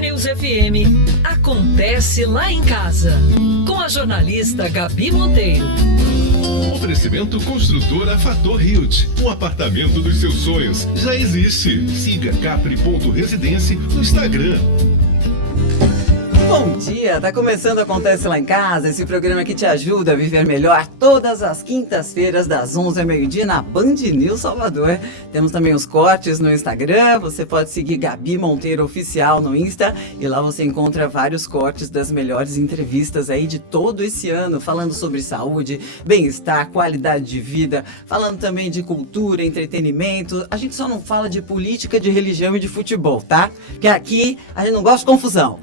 News FM acontece lá em casa, com a jornalista Gabi Monteiro. Oferecimento Construtora Fator Hilt. Um apartamento dos seus sonhos já existe. Siga capri.residência no Instagram. Bom dia, tá começando Acontece Lá em Casa, esse programa que te ajuda a viver melhor todas as quintas-feiras das 11 ao meio-dia na Band News Salvador. Temos também os cortes no Instagram, você pode seguir Gabi Monteiro Oficial no Insta e lá você encontra vários cortes das melhores entrevistas aí de todo esse ano, falando sobre saúde, bem-estar, qualidade de vida, falando também de cultura, entretenimento. A gente só não fala de política, de religião e de futebol, tá? Porque aqui a gente não gosta de confusão.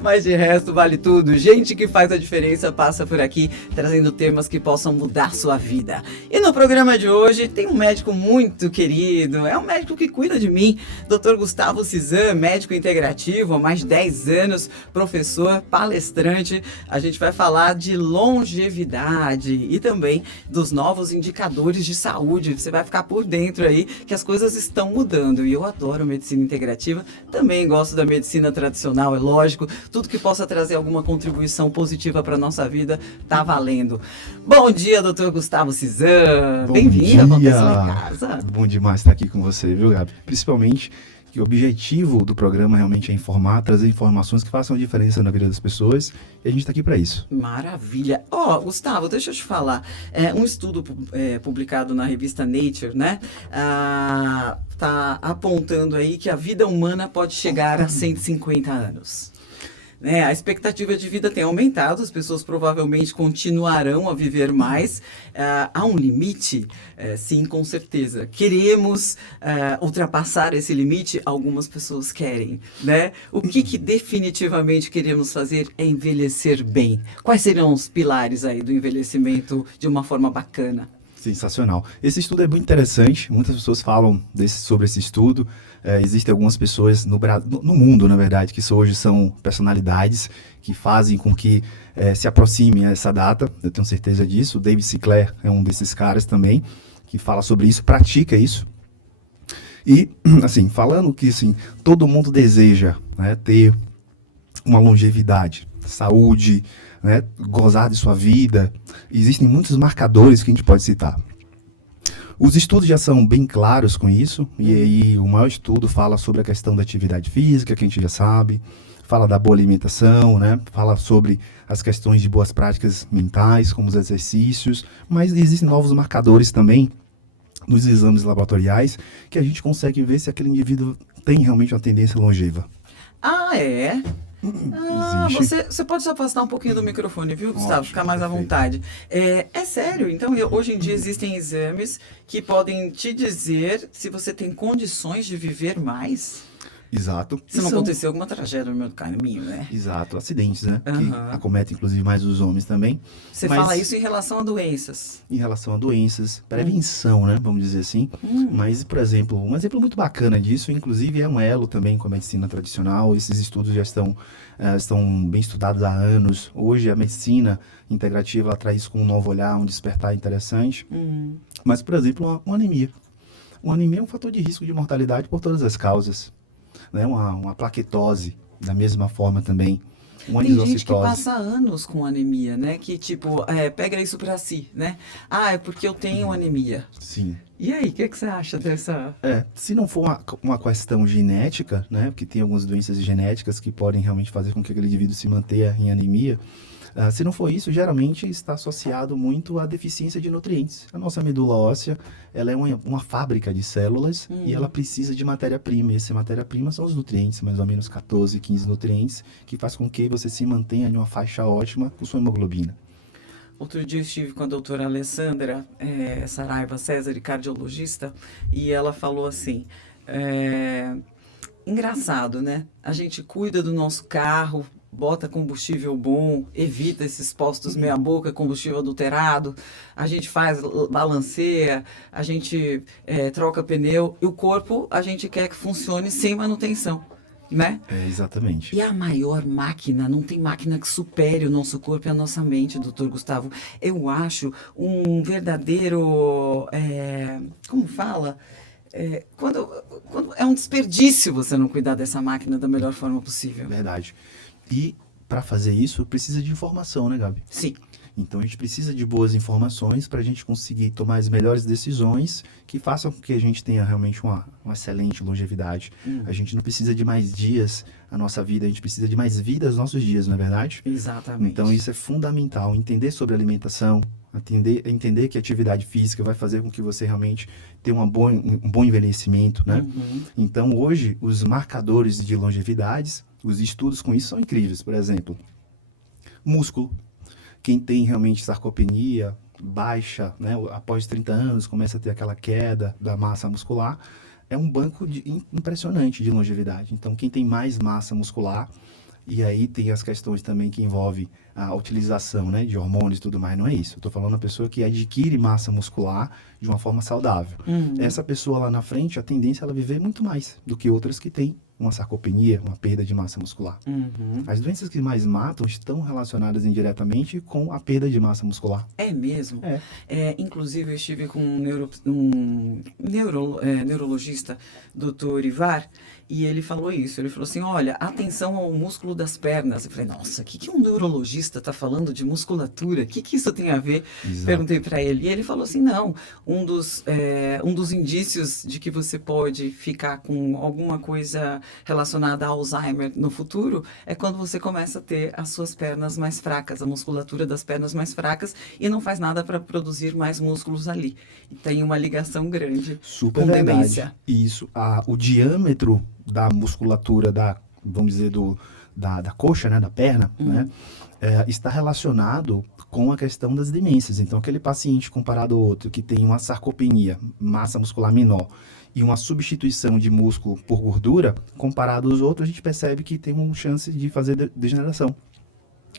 Mas de resto vale tudo. Gente que faz a diferença passa por aqui trazendo temas que possam mudar sua vida. E no programa de hoje tem um médico muito querido, é um médico que cuida de mim, Dr. Gustavo Cizan, médico integrativo há mais de 10 anos, professor, palestrante. A gente vai falar de longevidade e também dos novos indicadores de saúde. Você vai ficar por dentro aí que as coisas estão mudando. E eu adoro medicina integrativa, também gosto da medicina tradicional, é lógico. Tudo que possa trazer alguma contribuição positiva para a nossa vida tá valendo. Bom dia, doutor Gustavo Cizan. Bem-vindo a Acontece Lá em Casa. Bom demais estar aqui com você, viu, Gabi? Principalmente que o objetivo do programa realmente é informar, trazer informações que façam a diferença na vida das pessoas e a gente está aqui para isso. Maravilha. Gustavo, deixa eu te falar. Um estudo publicado na revista Nature, né? Tá apontando aí que a vida humana pode chegar a 150 anos. A expectativa de vida tem aumentado, as pessoas provavelmente continuarão a viver mais. Há um limite? Sim, com certeza. Queremos ultrapassar esse limite? Algumas pessoas querem, né? O que definitivamente queremos fazer é envelhecer bem. Quais serão os pilares aí do envelhecimento de uma forma bacana? Sensacional. Esse estudo é muito interessante, muitas pessoas falam sobre esse estudo. Existem algumas pessoas no mundo, na verdade, que hoje são personalidades que fazem com que se aproxime a essa data. Eu tenho certeza disso. O David Sinclair é um desses caras também, que fala sobre isso, pratica isso. E, assim, falando que assim, todo mundo deseja, né, ter uma longevidade, saúde, né, gozar de sua vida, existem muitos marcadores que a gente pode citar. Os estudos já são bem claros com isso, e aí o maior estudo fala sobre a questão da atividade física, que a gente já sabe, fala da boa alimentação, né, fala sobre as questões de boas práticas mentais, como os exercícios, mas existem novos marcadores também nos exames laboratoriais que a gente consegue ver se aquele indivíduo tem realmente uma tendência longeva. Ah, é? Você pode se afastar um pouquinho do microfone, viu, Gustavo? Ficar mais à vontade. É sério, então hoje em dia existem exames que podem te dizer se você tem condições de viver mais? Exato. Se não aconteceu alguma tragédia no meu caminho, né? Exato, acidentes, né? Uhum. Que acometem inclusive mais os homens também. Você fala isso em relação a doenças? Em relação a doenças, prevenção, né? Vamos dizer assim. Mas, por exemplo, um exemplo muito bacana disso, inclusive é um elo também com a medicina tradicional. Esses estudos já estão bem estudados há anos. Hoje a medicina integrativa ela traz isso com um novo olhar, um despertar interessante. Mas, por exemplo, uma anemia. Uma anemia é um fator de risco de mortalidade por todas as causas. Né? Uma plaquetose, da mesma forma também. Uma Tem isocitose. gente que passa anos com anemia, né? Que pega isso pra si, né? É porque eu tenho anemia. Sim. E aí, o que você acha dessa... Se não for uma questão genética, né? Porque tem algumas doenças genéticas que podem realmente fazer com que aquele indivíduo se mantenha em anemia. Se não for isso, geralmente está associado muito à deficiência de nutrientes. A nossa medula óssea, ela é uma fábrica de células e ela precisa de matéria-prima. E essa matéria-prima são os nutrientes, mais ou menos 14, 15 nutrientes, que faz com que você se mantenha em uma faixa ótima com sua hemoglobina. Outro dia eu estive com a doutora Alessandra Saraiva César, cardiologista, e ela falou assim, engraçado, né? A gente cuida do nosso carro, bota combustível bom, evita esses postos meia boca, combustível adulterado, a gente balanceia, a gente troca pneu, e o corpo a gente quer que funcione sem manutenção, né? Exatamente. E a maior máquina, não tem máquina que supere o nosso corpo e a nossa mente, doutor Gustavo. Eu acho um verdadeiro, como fala? Quando é um desperdício você não cuidar dessa máquina da melhor forma possível. Verdade. E para fazer isso, precisa de informação, né, Gabi? Sim. Então a gente precisa de boas informações para a gente conseguir tomar as melhores decisões que façam com que a gente tenha realmente uma excelente longevidade. A gente não precisa de mais dias na nossa vida, a gente precisa de mais vida nos nossos dias, não é verdade? Exatamente. Então isso é fundamental, entender sobre alimentação, entender que a atividade física vai fazer com que você realmente tenha um bom envelhecimento, né? Então hoje os marcadores de longevidades, os estudos com isso são incríveis. Por exemplo, músculo. Quem tem realmente sarcopenia baixa, né, após 30 anos, começa a ter aquela queda da massa muscular, é um banco impressionante de longevidade. Então, quem tem mais massa muscular, e aí tem as questões também que envolvem a utilização, né, de hormônios e tudo mais, não é isso. Eu estou falando uma pessoa que adquire massa muscular de uma forma saudável. Essa pessoa lá na frente, a tendência é ela viver muito mais do que outras que têm uma sarcopenia, uma perda de massa muscular. As doenças que mais matam estão relacionadas indiretamente com a perda de massa muscular. É mesmo? Inclusive, eu estive com neurologista, Dr. Ivar, e ele falou isso. Ele falou assim, olha, atenção ao músculo das pernas. Eu falei, nossa, o que um neurologista está falando de musculatura? O que isso tem a ver? Exato. Perguntei para ele. E ele falou assim, não, um dos indícios de que você pode ficar com alguma coisa relacionada a Alzheimer no futuro é quando você começa a ter as suas pernas mais fracas, a musculatura das pernas mais fracas, e não faz nada para produzir mais músculos ali. E tem uma ligação grande Super com verdade. demência. Isso. O diâmetro da musculatura vamos dizer, da coxa, né, da perna, né, está relacionado com a questão das demências. Então, aquele paciente comparado ao outro que tem uma sarcopenia, massa muscular menor, e uma substituição de músculo por gordura, comparado aos outros, a gente percebe que tem uma chance de fazer degeneração.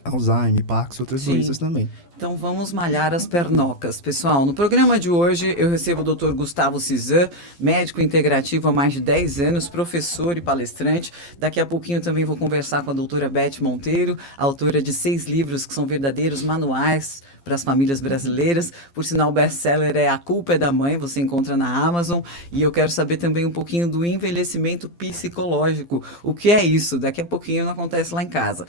Alzheimer, Parkinson, outras doenças também. Então vamos malhar as pernocas. Pessoal, no programa de hoje eu recebo o Dr. Gustavo Cizan, médico integrativo há mais de 10 anos, professor e palestrante. Daqui a pouquinho também vou conversar com a doutora Beth Monteiro, autora de 6 livros que são verdadeiros manuais para as famílias brasileiras. Por sinal, o best-seller é A Culpa é da Mãe, você encontra na Amazon. E eu quero saber também um pouquinho do envelhecimento psicológico. O que é isso? Daqui a pouquinho não acontece lá em casa.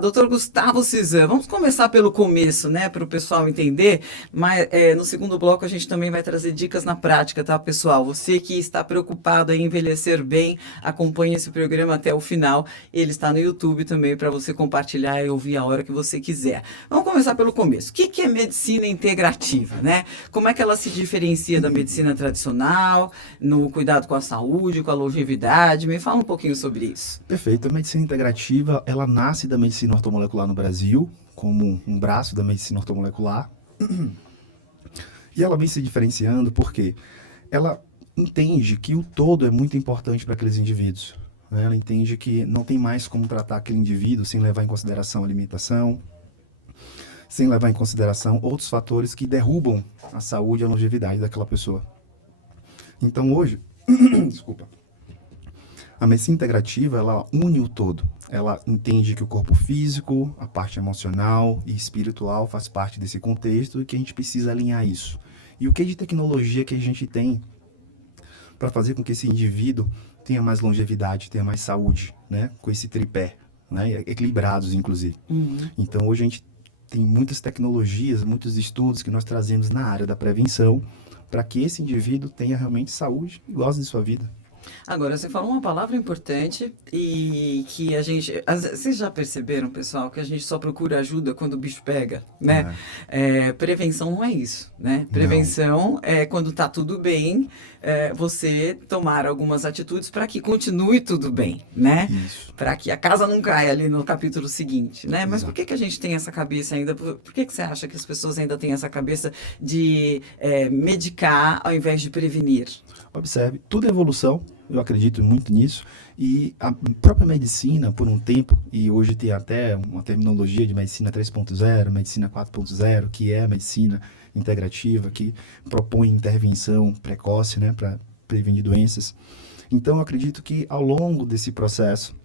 Dr. Gustavo Cizan, vamos começar pelo começo, né, para o pessoal entender, mas no segundo bloco a gente também vai trazer dicas na prática, tá, pessoal? Você que está preocupado em envelhecer bem, acompanhe esse programa até o final. Ele está no YouTube também para você compartilhar e ouvir a hora que você quiser. Vamos começar pelo começo. O que é medicina integrativa, né? Como é que ela se diferencia da medicina tradicional, no cuidado com a saúde, com a longevidade? Me fala um pouquinho sobre isso. Perfeito. A medicina integrativa, ela nasce da medicina ortomolecular no Brasil, como um braço da medicina ortomolecular. E ela vem se diferenciando porque ela entende que o todo é muito importante para aqueles indivíduos, né? Ela entende que não tem mais como tratar aquele indivíduo sem levar em consideração a alimentação, sem levar em consideração outros fatores que derrubam a saúde e a longevidade daquela pessoa. Então hoje, desculpa, a medicina integrativa, ela une o todo. Ela entende que o corpo físico, a parte emocional e espiritual faz parte desse contexto e que a gente precisa alinhar isso. E o que de tecnologia que a gente tem para fazer com que esse indivíduo tenha mais longevidade, tenha mais saúde, né? Com esse tripé, né? Equilibrados, inclusive. Então hoje a gente tem muitas tecnologias, muitos estudos que nós trazemos na área da prevenção para que esse indivíduo tenha realmente saúde e goze de sua vida. Agora, você falou uma palavra importante e que a gente... Vocês já perceberam, pessoal, que a gente só procura ajuda quando o bicho pega, né? Prevenção não é isso, né? Prevenção é quando está tudo bem, você tomar algumas atitudes para que continue tudo bem, né? Para que a casa não caia ali no capítulo seguinte, né? Mas por que a gente tem essa cabeça ainda? Por que você acha que as pessoas ainda têm essa cabeça de medicar ao invés de prevenir? Observe, tudo é evolução, eu acredito muito nisso, e a própria medicina, por um tempo, e hoje tem até uma terminologia de medicina 3.0, medicina 4.0, que é a medicina integrativa, que propõe intervenção precoce, né, para prevenir doenças. Então, eu acredito que ao longo desse processo,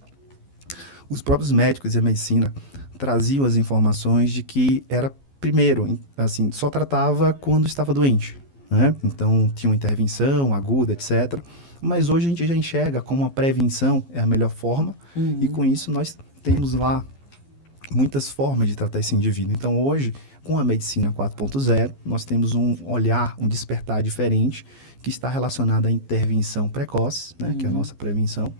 os próprios médicos e a medicina traziam as informações de que era, primeiro, assim, só tratava quando estava doente, né? Então tinha uma intervenção aguda, etc. Mas hoje a gente já enxerga como a prevenção é a melhor forma, e com isso nós temos lá muitas formas de tratar esse indivíduo. Então hoje, com a medicina 4.0, nós temos um olhar, um despertar diferente, que está relacionado à intervenção precoce, né, que é a nossa prevenção,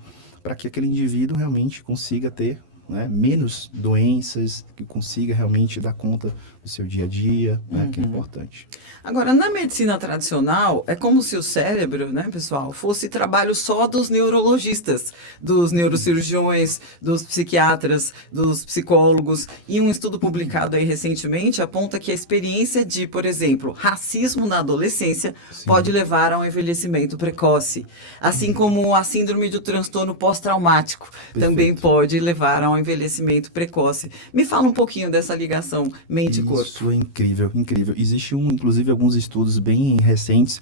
para que aquele indivíduo realmente consiga ter, né, menos doenças, que consiga realmente dar conta do seu dia a dia, né, que é importante. Agora, na medicina tradicional, é como se o cérebro, né, pessoal, fosse trabalho só dos neurologistas, dos neurocirurgiões, dos psiquiatras, dos psicólogos. E um estudo publicado aí recentemente aponta que a experiência de, por exemplo, racismo na adolescência pode levar a um envelhecimento precoce. Assim como a síndrome do transtorno pós-traumático também pode levar a um envelhecimento precoce. Me fala um pouquinho dessa ligação mente-corpo. Isso é incrível, incrível. Existe inclusive, alguns estudos bem recentes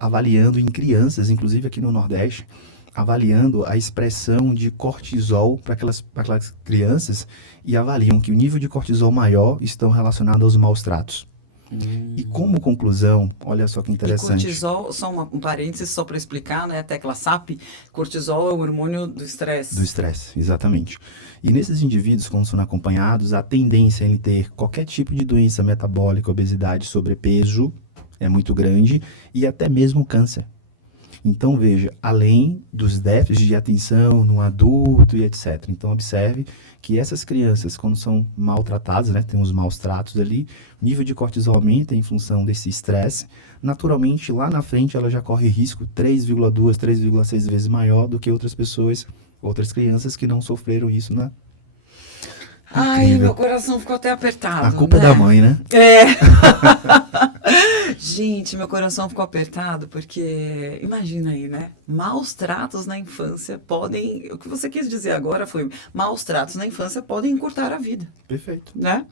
avaliando em crianças, inclusive aqui no Nordeste, avaliando a expressão de cortisol para aquelas crianças e avaliam que o nível de cortisol maior estão relacionados aos maus tratos. E como conclusão, olha só que interessante. E cortisol, só um parênteses, só para explicar, né? A tecla SAP, cortisol é o hormônio do estresse. Do estresse, exatamente. E nesses indivíduos, quando são acompanhados, a tendência em ter qualquer tipo de doença metabólica, obesidade, sobrepeso, é muito grande, e até mesmo câncer. Então, veja, além dos déficits de atenção no adulto e etc. Então, observe que essas crianças, quando são maltratadas, né, tem os maus tratos ali, o nível de cortisol aumenta em função desse estresse. Naturalmente, lá na frente, ela já corre risco 3,2, 3,6 vezes maior do que outras pessoas, outras crianças que não sofreram isso, né? Ai, Incrível. meu coração ficou até apertado. A culpa né? é da mãe, né? É. Gente, meu coração ficou apertado porque, imagina aí, né? Maus tratos na infância podem... O que você quis dizer agora foi maus tratos na infância podem encurtar a vida, Perfeito. né?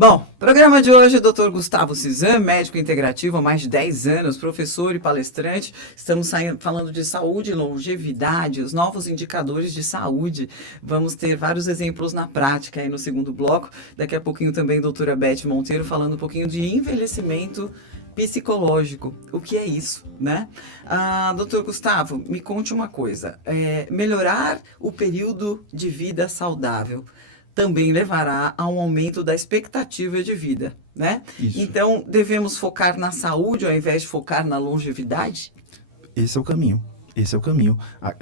Bom, programa de hoje, Dr. Gustavo Cizan, médico integrativo há mais de 10 anos, professor e palestrante. Estamos falando de saúde e longevidade, os novos indicadores de saúde. Vamos ter vários exemplos na prática aí no segundo bloco. Daqui a pouquinho também a doutora Beth Monteiro falando um pouquinho de envelhecimento psicológico. O que é isso, né? Doutor Gustavo, me conte uma coisa. Melhorar o período de vida saudável também levará a um aumento da expectativa de vida, né? Isso. Então, devemos focar na saúde ao invés de focar na longevidade? Esse é o caminho. Esse é o caminho.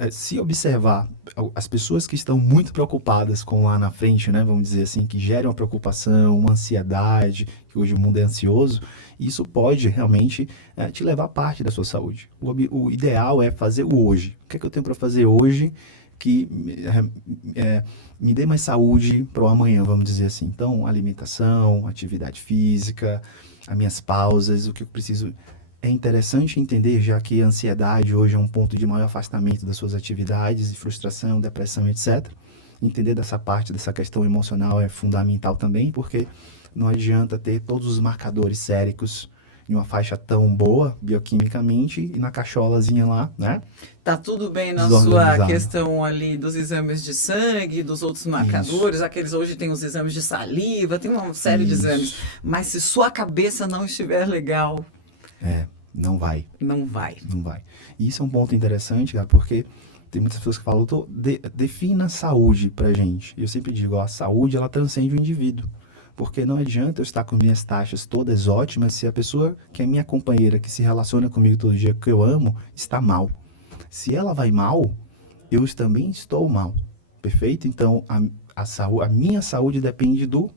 Se observar as pessoas que estão muito preocupadas com lá na frente, né, vamos dizer assim, que geram uma preocupação, uma ansiedade, que hoje o mundo é ansioso, isso pode realmente te levar a parte da sua saúde. O ideal é fazer o hoje. O que é que eu tenho para fazer hoje que me dê mais saúde para o amanhã, vamos dizer assim. Então, alimentação, atividade física, as minhas pausas, o que eu preciso. É interessante entender, já que a ansiedade hoje é um ponto de maior afastamento das suas atividades, frustração, depressão, etc. Entender dessa parte, dessa questão emocional é fundamental também, porque não adianta ter todos os marcadores séricos em uma faixa tão boa, bioquimicamente, e na caixolazinha lá, né? Tá tudo bem na sua questão ali dos exames de sangue, dos outros marcadores, Isso. aqueles hoje tem os exames de saliva, tem uma série de exames. Mas se sua cabeça não estiver legal... Não vai. Não vai. Não vai. E isso é um ponto interessante, cara, porque tem muitas pessoas que falam, defina saúde pra gente. Eu sempre digo, a saúde, ela transcende o indivíduo. Porque não adianta eu estar com minhas taxas todas ótimas se a pessoa que é minha companheira, que se relaciona comigo todo dia, que eu amo, está mal. Se ela vai mal, eu também estou mal. Perfeito? Então, a minha saúde depende do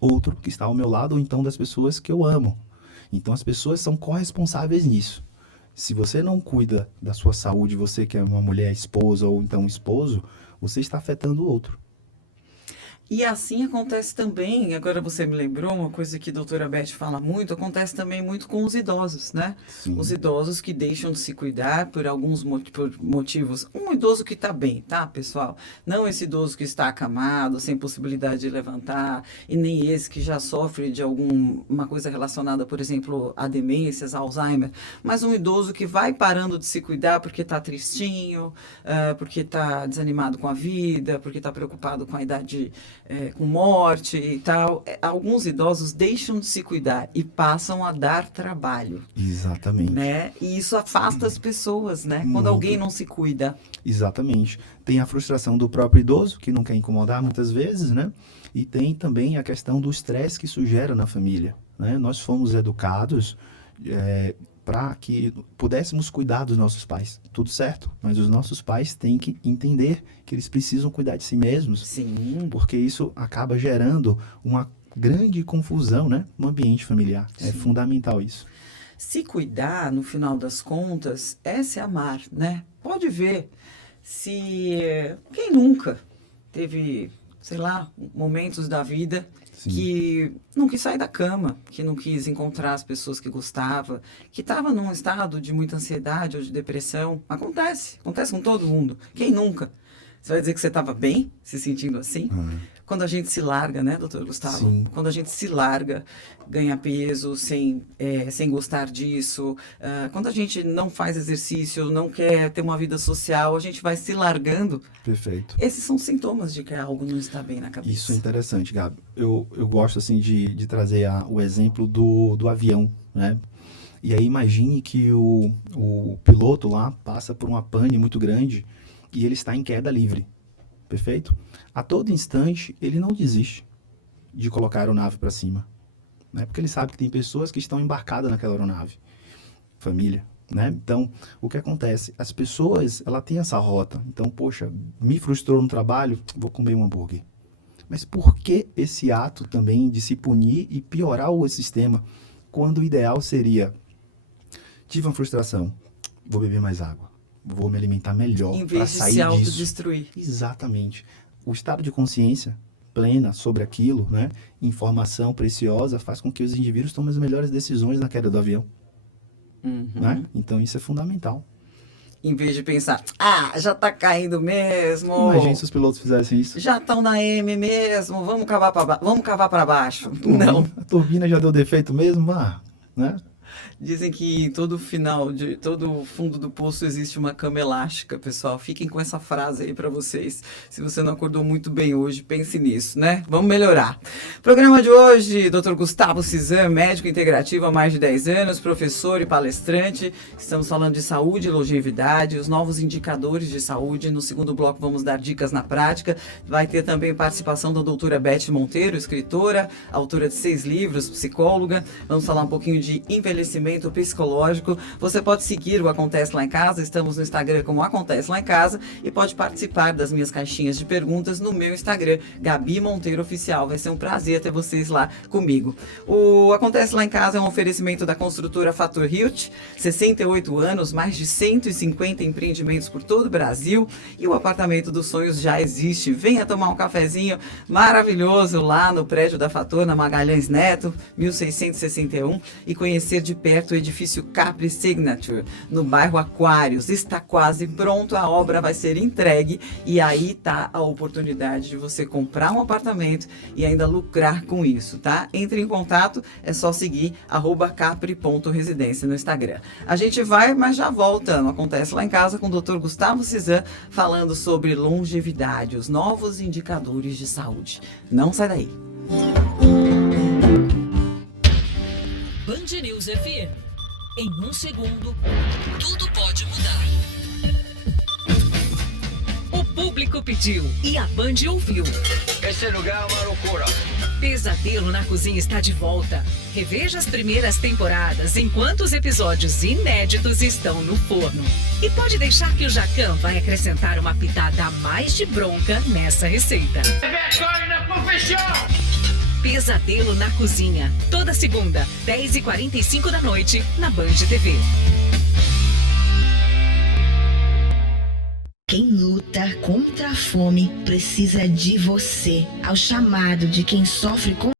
outro que está ao meu lado, ou então das pessoas que eu amo. Então, as pessoas são corresponsáveis nisso. Se você não cuida da sua saúde, você que é uma mulher esposa ou então esposo, você está afetando o outro. E assim acontece também, agora você me lembrou, uma coisa que a doutora Beth fala muito, acontece também muito com os idosos, né? Sim. Os idosos que deixam de se cuidar por alguns motivos. Um idoso que está bem, tá, pessoal? Não esse idoso que está acamado, sem possibilidade de levantar, e nem esse que já sofre de alguma coisa relacionada, por exemplo, a demências, Alzheimer, mas um idoso que vai parando de se cuidar porque está tristinho, porque está desanimado com a vida, porque está preocupado com a idade com morte e tal, alguns idosos deixam de se cuidar e passam a dar trabalho. Exatamente. Né? E isso afasta as pessoas, né? Quando Muito. alguém não se cuida. Exatamente. Tem a frustração do próprio idoso, que não quer incomodar muitas vezes, né? E tem também a questão do estresse que isso gera na família, né? Nós fomos educados para que pudéssemos cuidar dos nossos pais. Tudo certo, mas os nossos pais têm que entender que eles precisam cuidar de si mesmos, Sim. porque isso acaba gerando uma grande confusão, né, no ambiente familiar. É Sim. fundamental isso. Se cuidar, no final das contas, é se amar, né? Pode ver se quem nunca teve, sei lá, momentos da vida Sim. que não quis sair da cama, que não quis encontrar as pessoas que gostava, que estava num estado de muita ansiedade ou de depressão. Acontece com todo mundo. Quem nunca? Você vai dizer que você estava bem, se sentindo assim? Quando a gente se larga, né, doutor Gustavo? Sim. Quando a gente se larga, ganha peso sem gostar disso, quando a gente não faz exercício, não quer ter uma vida social, a gente vai se largando. Perfeito. Esses são sintomas de que algo não está bem na cabeça. Isso é interessante, Gabi. Eu gosto assim de trazer o exemplo do avião, né? E aí imagine que o piloto lá passa por uma pane muito grande e ele está em queda livre, perfeito? A todo instante ele não desiste de colocar a aeronave para cima, né? Porque ele sabe que tem pessoas que estão embarcadas naquela aeronave, família, né? Então, o que acontece? As pessoas, ela tem essa rota. Então, poxa, me frustrou no trabalho, vou comer um hambúrguer. Mas por que esse ato também de se punir e piorar o sistema, quando o ideal seria, tive uma frustração, vou beber mais água, vou me alimentar melhor Em para vez de sair se disso. autodestruir. Exatamente. O estado de consciência plena sobre aquilo, né? Informação preciosa faz com que os indivíduos tomem as melhores decisões na queda do avião. Né? Então isso é fundamental. Em vez de pensar, já tá caindo mesmo. Imagina se os pilotos fizessem isso. Já estão na M mesmo, vamos cavar para baixo. Não. A turbina já deu defeito mesmo, né? Dizem que em todo fundo do poço existe uma cama elástica, pessoal. Fiquem com essa frase aí para vocês. Se você não acordou muito bem hoje, pense nisso, né? Vamos melhorar. Programa de hoje, Dr. Gustavo Cizan, médico integrativo há mais de 10 anos, professor e palestrante. Estamos falando de saúde e longevidade, os novos indicadores de saúde. No segundo bloco vamos dar dicas na prática. Vai ter também participação da doutora Beth Monteiro, escritora, autora de 6 livros, psicóloga. Vamos falar um pouquinho de envelhecimento psicológico. Você pode seguir o Acontece Lá em Casa, estamos no Instagram como Acontece Lá em Casa e pode participar das minhas caixinhas de perguntas no meu Instagram, Gabi Monteiro Oficial. Vai ser um prazer ter vocês lá comigo. O Acontece Lá em Casa é um oferecimento da construtora Fator Hilt, 68 anos, mais de 150 empreendimentos por todo o Brasil e o apartamento dos sonhos já existe. Venha tomar um cafezinho maravilhoso lá no prédio da Fator, na Magalhães Neto, 1661 e conhecer de perto o edifício Capri Signature, no bairro Aquários. Está quase pronto, a obra vai ser entregue e aí está a oportunidade de você comprar um apartamento e ainda lucrar com isso, tá? Entre em contato, é só seguir @capri.residência no Instagram. A gente vai, mas já volta. Não Acontece Lá em Casa com o Dr. Gustavo Cizan falando sobre longevidade, os novos indicadores de saúde. Não sai daí. Band News FM. Em 1 segundo, tudo pode mudar. O público pediu e a Band ouviu. Esse lugar é uma loucura. Pesadelo na Cozinha está de volta. Reveja as primeiras temporadas enquanto os episódios inéditos estão no forno. E pode deixar que o Jacan vai acrescentar uma pitada a mais de bronca nessa receita. Vergonha na profissão! Pesadelo na Cozinha. Toda segunda, 10h45 da noite, na Band TV. Quem luta contra a fome precisa de você. Ao chamado de quem sofre com